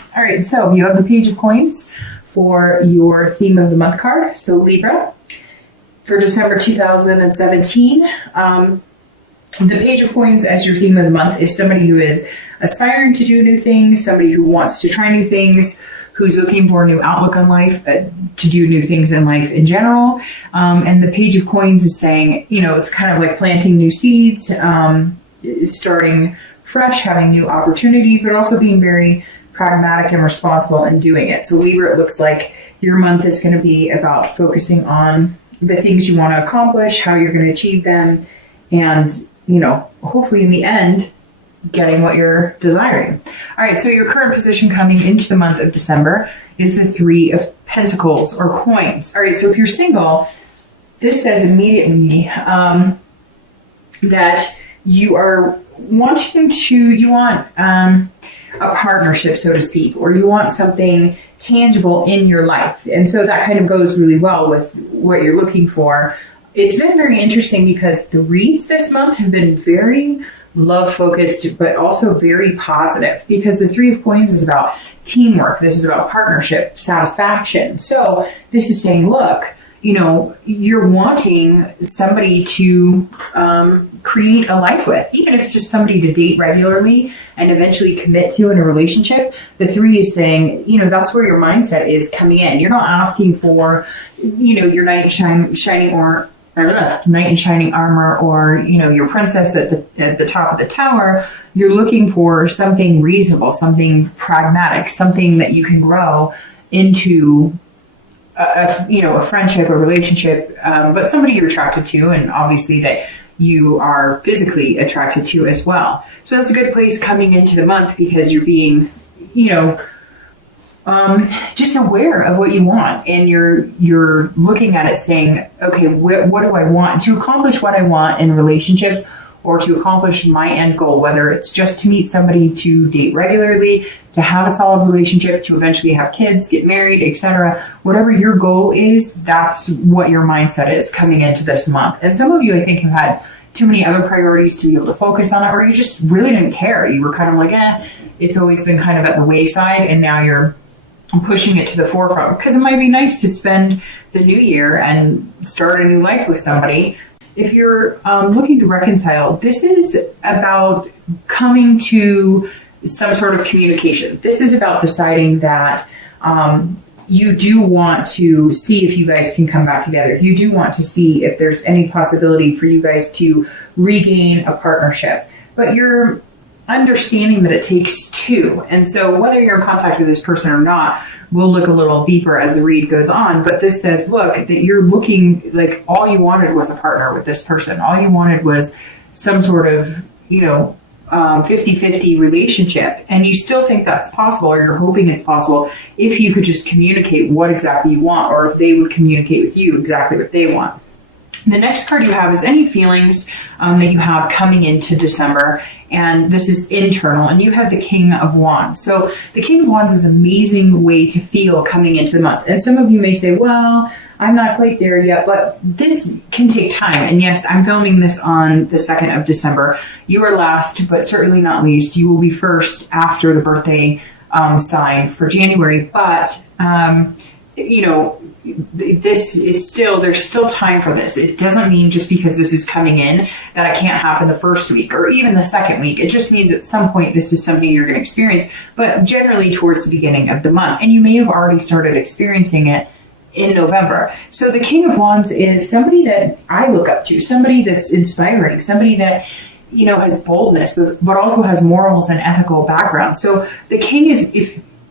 All right, so you have the Page of Coins for your theme of the month card. So Libra, for December 2017, the Page of Coins as your theme of the month is somebody who is aspiring to do new things, somebody who wants to try new things, who's looking for a new outlook on life, to do new things in life in general. And the Page of Coins is saying, it's kind of like planting new seeds, starting fresh, having new opportunities, but also being very pragmatic and responsible in doing it. So Libra, it looks like your month is going to be about focusing on the things you want to accomplish, how you're going to achieve them, and, hopefully in the end, getting what you're desiring. All right, so your current position coming into the month of December is the Three of Pentacles or coins. All right, so if you're single, this says immediately that you are wanting to, you want a partnership, so to speak, or you want something tangible in your life. And so that kind of goes really well with what you're looking for. It's been very interesting because the reads this month have been very love focused, but also very positive, because the Three of Coins is about teamwork. This is about partnership, satisfaction. So this is saying, look, you're wanting somebody to create a life with, even if it's just somebody to date regularly and eventually commit to in a relationship. The Three is saying, that's where your mindset is coming in. You're not asking for, your knight in shining armor, or your princess at the top of the tower. You're looking for something reasonable, something pragmatic, something that you can grow into a friendship, a relationship, but somebody you're attracted to, and obviously that you are physically attracted to as well. So that's a good place coming into the month, because you're being, just aware of what you want, and you're looking at it saying, okay, what do I want to accomplish? What I want in relationships, or to accomplish my end goal, whether it's just to meet somebody to date regularly, to have a solid relationship, to eventually have kids, get married, etc. Whatever your goal is, that's what your mindset is coming into this month. And some of you, I think, have had too many other priorities to be able to focus on it, or you just really didn't care. You were kind of like, it's always been kind of at the wayside, and now you're pushing it to the forefront, because it might be nice to spend the new year and start a new life with somebody. If you're looking to reconcile, this is about coming to some sort of communication. This is about deciding that you do want to see if you guys can come back together. You do want to see if there's any possibility for you guys to regain a partnership. But you're understanding that it takes two. And so whether you're in contact with this person or not, we'll look a little deeper as the read goes on. But this says, look, that you're looking like all you wanted was a partner with this person. All you wanted was some sort of, 50-50 relationship. And you still think that's possible, or you're hoping it's possible, if you could just communicate what exactly you want, or if they would communicate with you exactly what they want. The next card you have is any feelings that you have coming into December, and this is internal, and you have the King of Wands. So the King of Wands is an amazing way to feel coming into the month. And some of you may say, well, I'm not quite there yet, but this can take time. And yes, I'm filming this on the 2nd of December. You are last, but certainly not least. You will be first after the birthday sign for January. But, this is there's still time for this. It doesn't mean just because this is coming in that it can't happen the first week or even the second week. It just means at some point this is something you're going to experience, but generally towards the beginning of the month. And you may have already started experiencing it in November. So the King of Wands is somebody that I look up to, somebody that's inspiring, somebody that has boldness, but also has morals and ethical background. So the King is,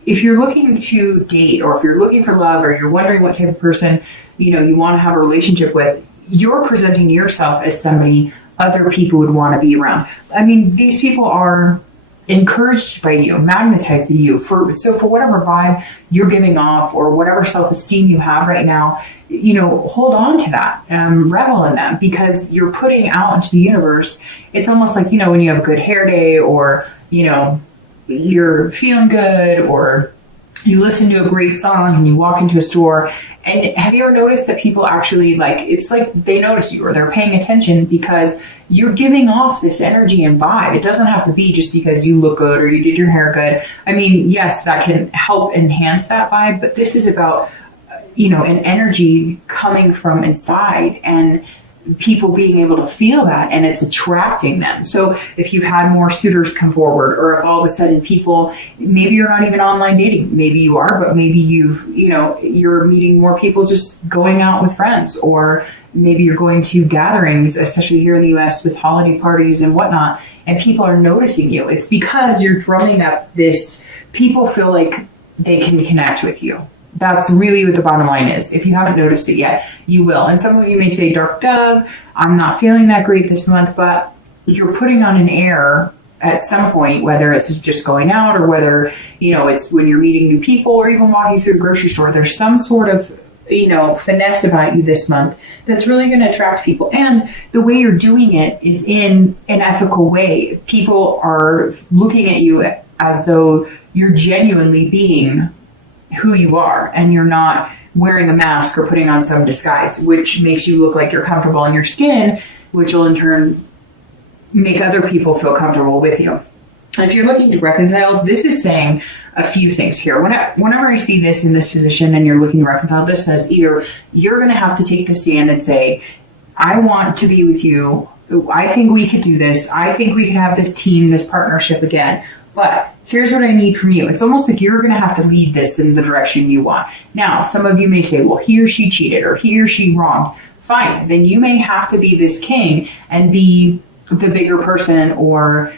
if you're looking to date, or if you're looking for love, or you're wondering what type of person, you want to have a relationship with, you're presenting yourself as somebody other people would want to be around. I mean, these people are encouraged by you, magnetized by you. For whatever vibe you're giving off, or whatever self-esteem you have right now, hold on to that, revel in that, because you're putting out into the universe. It's almost like, when you have a good hair day, or, you're feeling good, or you listen to a great song and you walk into a store. And have you ever noticed that people actually it's like they notice you, or they're paying attention because you're giving off this energy and vibe. It doesn't have to be just because you look good or you did your hair good. I mean, yes, that can help enhance that vibe, but this is about, an energy coming from inside and people being able to feel that, and it's attracting them. So if you've had more suitors come forward, or if all of a sudden people, maybe you're not even online dating, maybe you are, but maybe you're meeting more people just going out with friends, or maybe you're going to gatherings, especially here in the US with holiday parties and whatnot, and people are noticing you. It's because you're drumming up this, people feel like they can connect with you. That's really what the bottom line is. If you haven't noticed it yet, you will. And some of you may say, Dark Dove, I'm not feeling that great this month, but you're putting on an air at some point, whether it's just going out or whether, it's when you're meeting new people or even walking through the grocery store. There's some sort of, finesse about you this month that's really going to attract people. And the way you're doing it is in an ethical way. People are looking at you as though you're genuinely being who you are, and you're not wearing a mask or putting on some disguise, which makes you look like you're comfortable in your skin, which will in turn make other people feel comfortable with you. If you're looking to reconcile, this is saying a few things here. Whenever I see this in this position and you're looking to reconcile, this says either you're going to have to take the stand and say, I want to be with you. I think we could do this. I think we could have this team, this partnership again. But here's what I need from you. It's almost like you're going to have to lead this in the direction you want. Now, some of you may say, well, he or she cheated, or he or she wronged. Fine. Then you may have to be this king and be the bigger person, or,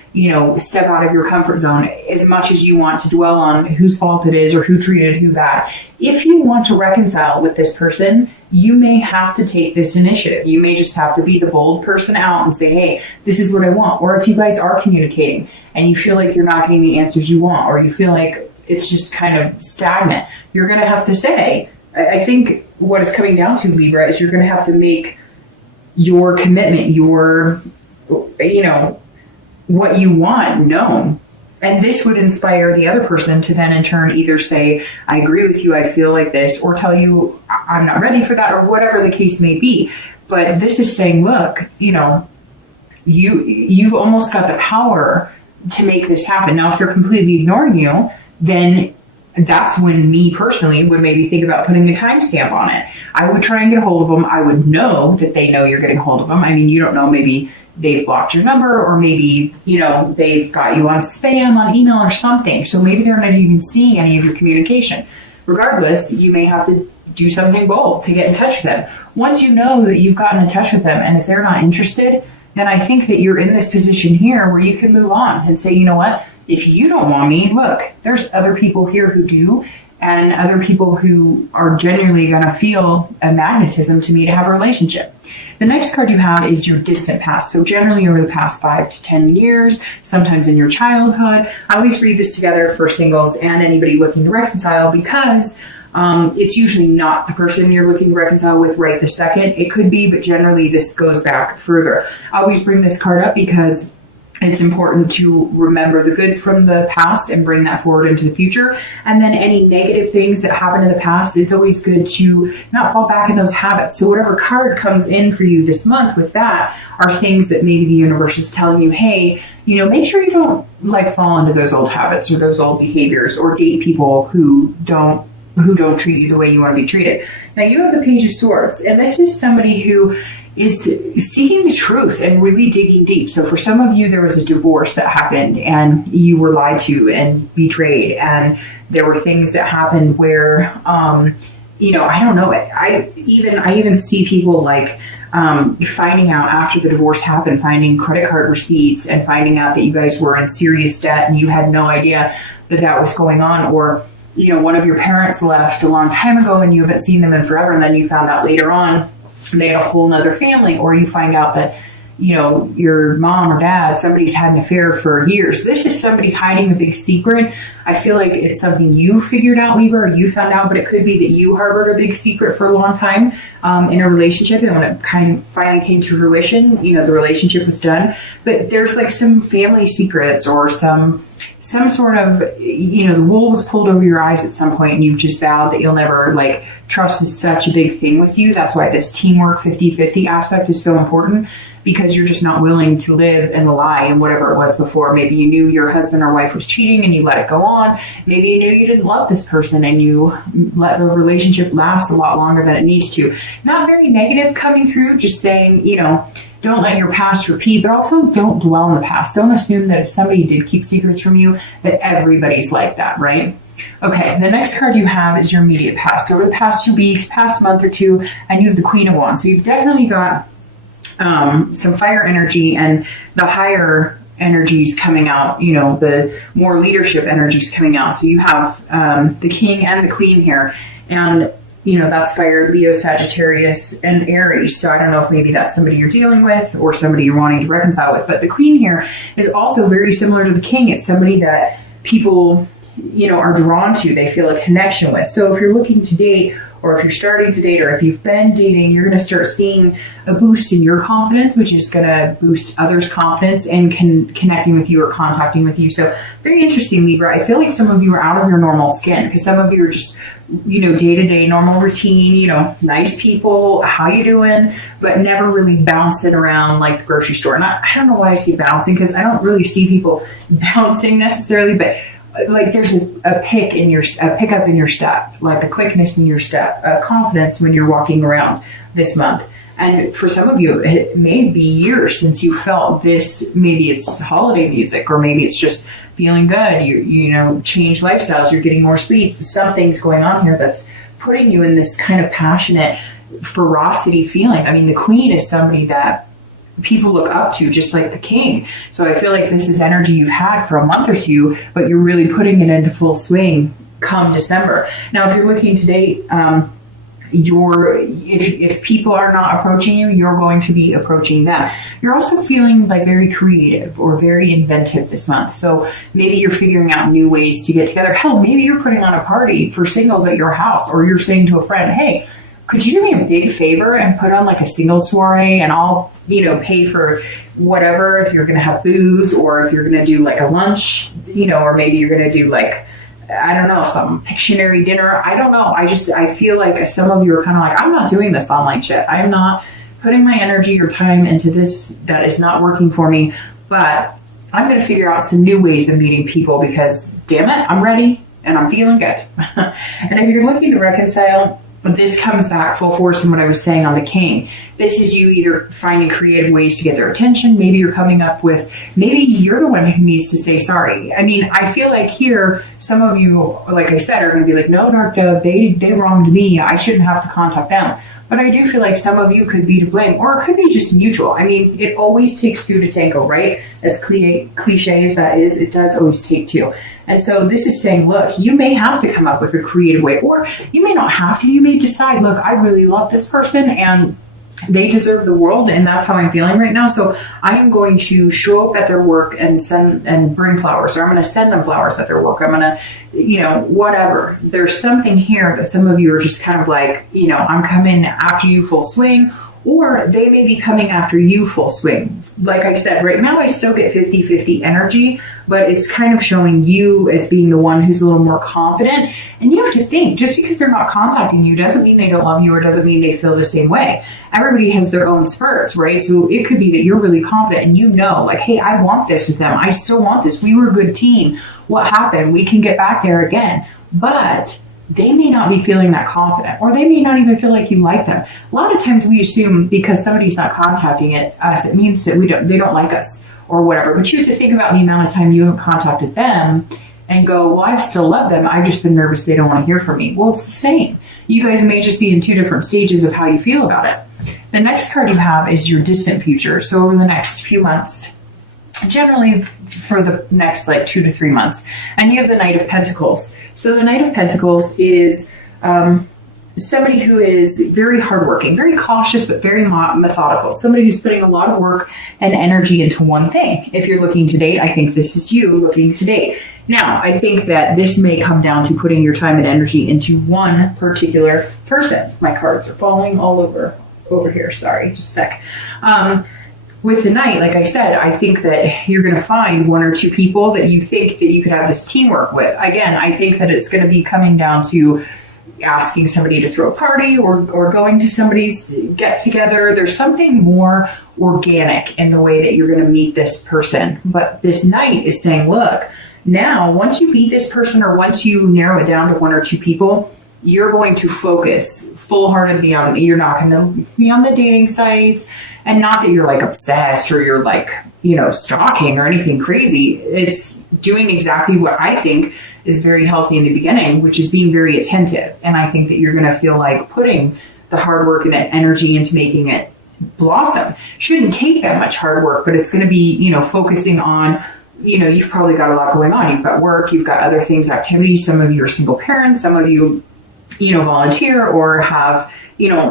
step out of your comfort zone as much as you want to dwell on whose fault it is or who treated who bad. If you want to reconcile with this person, you may have to take this initiative. You may just have to be the bold person out and say, hey, this is what I want. Or if you guys are communicating and you feel like you're not getting the answers you want, or you feel like it's just kind of stagnant, you're going to have to say, I think what it's coming down to, Libra, is you're going to have to make your commitment, your what you want known. And this would inspire the other person to then in turn either say, I agree with you, I feel like this, or tell you, I'm not ready for that, or whatever the case may be. But this is saying, look, you've almost got the power to make this happen. Now, if they're completely ignoring you, then that's when me personally would maybe think about putting a timestamp on it. I would try and get a hold of them. I would know that they know you're getting a hold of them. I mean, you don't know, maybe they've blocked your number, or maybe, they've got you on spam on email or something. So maybe they're not even seeing any of your communication. Regardless, you may have to do something bold to get in touch with them. Once you know that you've gotten in touch with them, and if they're not interested, then I think that you're in this position here where you can move on and say, you know what? If you don't want me, look, there's other people here who do, and other people who are genuinely going to feel a magnetism to me to have a relationship. The next card you have is your distant past. So generally over the past 5 to 10 years, sometimes in your childhood. I always read this together for singles and anybody looking to reconcile, because it's usually not the person you're looking to reconcile with right this second. It could be, but generally this goes back further. I always bring this card up because it's important to remember the good from the past and bring that forward into the future. And then any negative things that happened in the past, it's always good to not fall back in those habits. So whatever card comes in for you this month with that are things that maybe the universe is telling you, hey, make sure you don't fall into those old habits or those old behaviors, or date people who don't treat you the way you want to be treated. Now you have the Page of Swords, and this is somebody who is seeking the truth and really digging deep. So for some of you, there was a divorce that happened and you were lied to and betrayed. And there were things that happened where, I don't know. I even see people finding out after the divorce happened, finding credit card receipts and finding out that you guys were in serious debt and you had no idea that was going on. Or, one of your parents left a long time ago and you haven't seen them in forever. And then you found out later on they had a whole nother family, or you find out that, your mom or dad, somebody's had an affair for years. This is somebody hiding a big secret. I feel like it's something you figured out, Libra, or you found out, but it could be that you harbored a big secret for a long time in a relationship. And when it finally came to fruition, the relationship was done. But there's some family secrets or some some sort of, the wool was pulled over your eyes at some point and you've just vowed that you'll never, like, trust is such a big thing with you. That's why this teamwork 50-50 aspect is so important, because you're just not willing to live in the lie and whatever it was before. Maybe you knew your husband or wife was cheating and you let it go on. Maybe you knew you didn't love this person and you let the relationship last a lot longer than it needs to. Not very negative coming through, just saying, don't let your past repeat, but also don't dwell in the past. Don't assume that if somebody did keep secrets from you, that everybody's like that, right? Okay, the next card you have is your immediate past. So over the past 2 weeks, past month or two, and you have the Queen of Wands. So you've definitely got some fire energy and the higher energies coming out, the more leadership energies coming out. So you have the King and the Queen here. And that's fire, Leo, Sagittarius, and Aries. So I don't know if maybe that's somebody you're dealing with or somebody you're wanting to reconcile with. But the Queen here is also very similar to the King. It's somebody that people, are drawn to. They feel a connection with. So if you're looking to date, or if you're starting to date, or if you've been dating, you're going to start seeing a boost in your confidence, which is going to boost others' confidence and connecting with you or contacting with you. So very interesting, Libra. I feel like some of you are out of your normal skin, because some of you are just, day-to-day normal routine, nice people, how you doing, but never really bouncing around like the grocery store. And I don't know why I say bouncing, because I don't really see people bouncing necessarily, but like there's a pickup in your step, like a quickness in your step, a confidence when you're walking around this month. And for some of you, it may be years since you felt this. Maybe it's holiday music, or maybe it's just feeling good. You change lifestyles, you're getting more sleep. Something's going on here that's putting you in this kind of passionate ferocity feeling. I mean, the Queen is somebody that people look up to, just like the King. So I feel like this is energy you've had for a month or two, but you're really putting it into full swing come December. Now, if you're looking to date, if people are not approaching you, you're going to be approaching them. You're also feeling like very creative or very inventive this month. So maybe you're figuring out new ways to get together. Hell, maybe you're putting on a party for singles at your house, or you're saying to a friend, hey, could you do me a big favor and put on like a single soiree, and I'll, pay for whatever, if you're going to have booze, or if you're going to do like a lunch, or maybe you're going to do like, I don't know, some Pictionary dinner. I don't know. I feel like some of you are kind of like, I'm not doing this online shit. I'm not putting my energy or time into this. That is not working for me, but I'm going to figure out some new ways of meeting people, because damn it, I'm ready and I'm feeling good. And if you're looking to reconcile, this comes back full force in what I was saying on the King. This is you either finding creative ways to get their attention. Maybe you're coming up with, maybe you're the one who needs to say sorry. I mean, I feel like here, some of you, like I said, are going to be like, no, Dark Dove, they wronged me. I shouldn't have to contact them. But I do feel like some of you could be to blame, or it could be just mutual. I mean, it always takes two to tango, right? As cliche as that is, it does always take two. And so this is saying, look, you may have to come up with a creative way, or you may not have to. You may decide, look, I really love this person and they deserve the world, and that's how I'm feeling right now. So I am going to show up at their work and bring flowers, or I'm going to send them flowers at their work. I'm going to, whatever. There's something here that some of you are just kind of like, I'm coming after you full swing, or they may be coming after you full swing. Like I said, right now I still get 50-50 energy, but it's kind of showing you as being the one who's a little more confident. And you have to think, just because they're not contacting you doesn't mean they don't love you, or doesn't mean they feel the same way. Everybody has their own spurts, right? So it could be that you're really confident and like, hey, I want this with them. I still want this. We were a good team. What happened? We can get back there again. But they may not be feeling that confident, or they may not even feel like you like them. A lot of times we assume because somebody's not contacting us, it means that they don't like us or whatever. But you have to think about the amount of time you haven't contacted them and go, well, I still love them. I've just been nervous they don't want to hear from me. Well, it's the same. You guys may just be in two different stages of how you feel about it. The next card you have is your distant future. So over the next few months, generally for the next 2 to 3 months. And you have the Knight of Pentacles. So the Knight of Pentacles is somebody who is very hardworking, very cautious, but very methodical. Somebody who's putting a lot of work and energy into one thing. If you're looking to date, I think this is you looking to date. Now, I think that this may come down to putting your time and energy into one particular person. My cards are falling all over here. Sorry, just a sec. with the Knight, like I said, I think that you're going to find one or two people that you think that you could have this teamwork with. Again, I think that it's going to be coming down to asking somebody to throw a party or going to somebody's get together. There's something more organic in the way that you're going to meet this person. But this Knight is saying, look, now once you meet this person or once you narrow it down to one or two people, you're going to focus full-heartedly on it. You're not going to be on the dating sites, and not that you're like obsessed or you're like, stalking or anything crazy. It's doing exactly what I think is very healthy in the beginning, which is being very attentive. And I think that you're going to feel like putting the hard work and energy into making it blossom. Shouldn't take that much hard work, but it's going to be, focusing on, you've probably got a lot going on. You've got work, you've got other things, activities. Some of you are single parents, some of you, volunteer or have,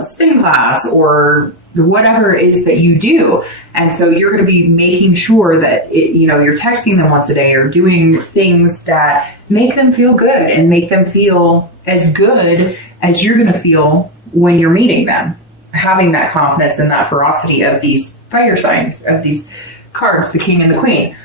spin class or whatever it is that you do. And so you're going to be making sure that, you're texting them once a day or doing things that make them feel good and make them feel as good as you're going to feel when you're meeting them. Having that confidence and that ferocity of these fire signs, of these cards, the King and the Queen.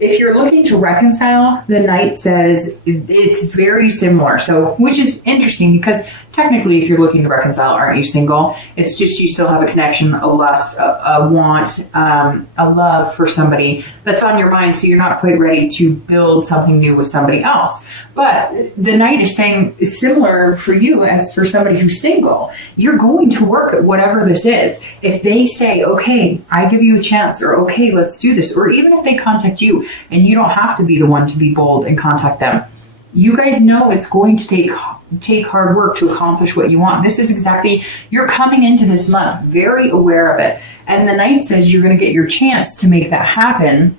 If you're looking to reconcile, the Knight says it's very similar. So, which is interesting because technically if you're looking to reconcile, aren't you single? It's just you still have a connection, a lust, a want, a love for somebody that's on your mind. So you're not quite ready to build something new with somebody else. But the Knight is saying it's similar for you as for somebody who's single. You're going to work at whatever this is. If they say, okay, I give you a chance, or okay, let's do this, or even if they contact you and you don't have to be the one to be bold and contact them, you guys know it's going to take hard work to accomplish what you want. This is exactly, you're coming into this month very aware of it. And the Knight says you're going to get your chance to make that happen,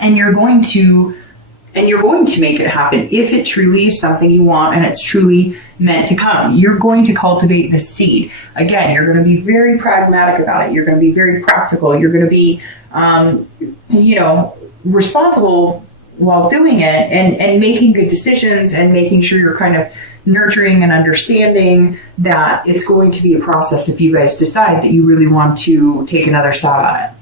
and you're going to make it happen if it truly is something you want and it's truly meant to come. You're going to cultivate the seed. Again, you're going to be very pragmatic about it. You're going to be very practical. You're going to be, responsible while doing it and making good decisions and making sure you're kind of nurturing and understanding that it's going to be a process if you guys decide that you really want to take another shot at it.